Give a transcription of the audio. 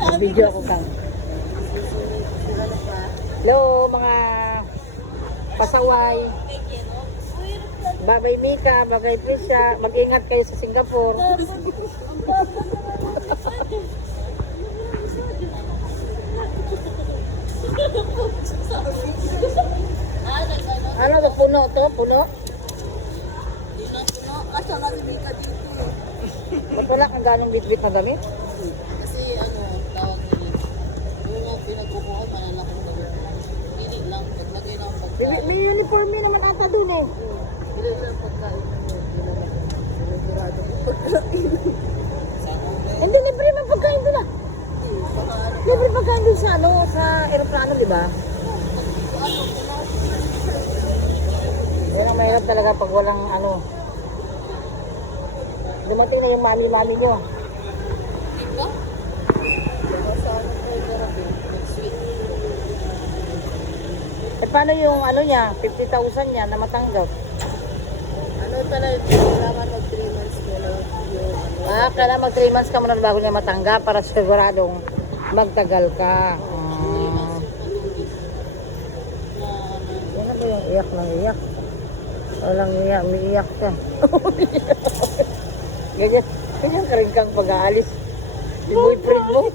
Video ako kang. Hello mga pasaway. Babay Mika, babay Prisha. Mag-ingat kayo sa Singapore. Ano to, puno to? Puno? Asa nga rin Mika dito eh. Ba't wala kang ganong bitbit na damit? Kasi ano, tawag nila. Yung mga pinagkukuhan, malalaking damit. Pili lang, paglagay ng pagkain. May uniforme naman ata dun eh. Pili lang pagkain. Sinigurado yung pagkain. Hindi, libre man pagkain dun ah. Libre pagkain dun sa ano, sa aeroplano, di ba? Yan ang mahirap talaga pag walang ano. Dumating na yung mami-mami nyo. Diba? Eh paano yung ano niya, 50,000 niya na matanggap? Ano pala, kailangan mag 3 months ko na yung ano. Kailangan mag 3 months ka muna bago niya matanggap para siguradong magtagal ka. Yan na ba yung iyak ng iyak? Walang iyak, may iyak ka. Ganyan ka rin kang pag-aalis. Yung boyfriend mo.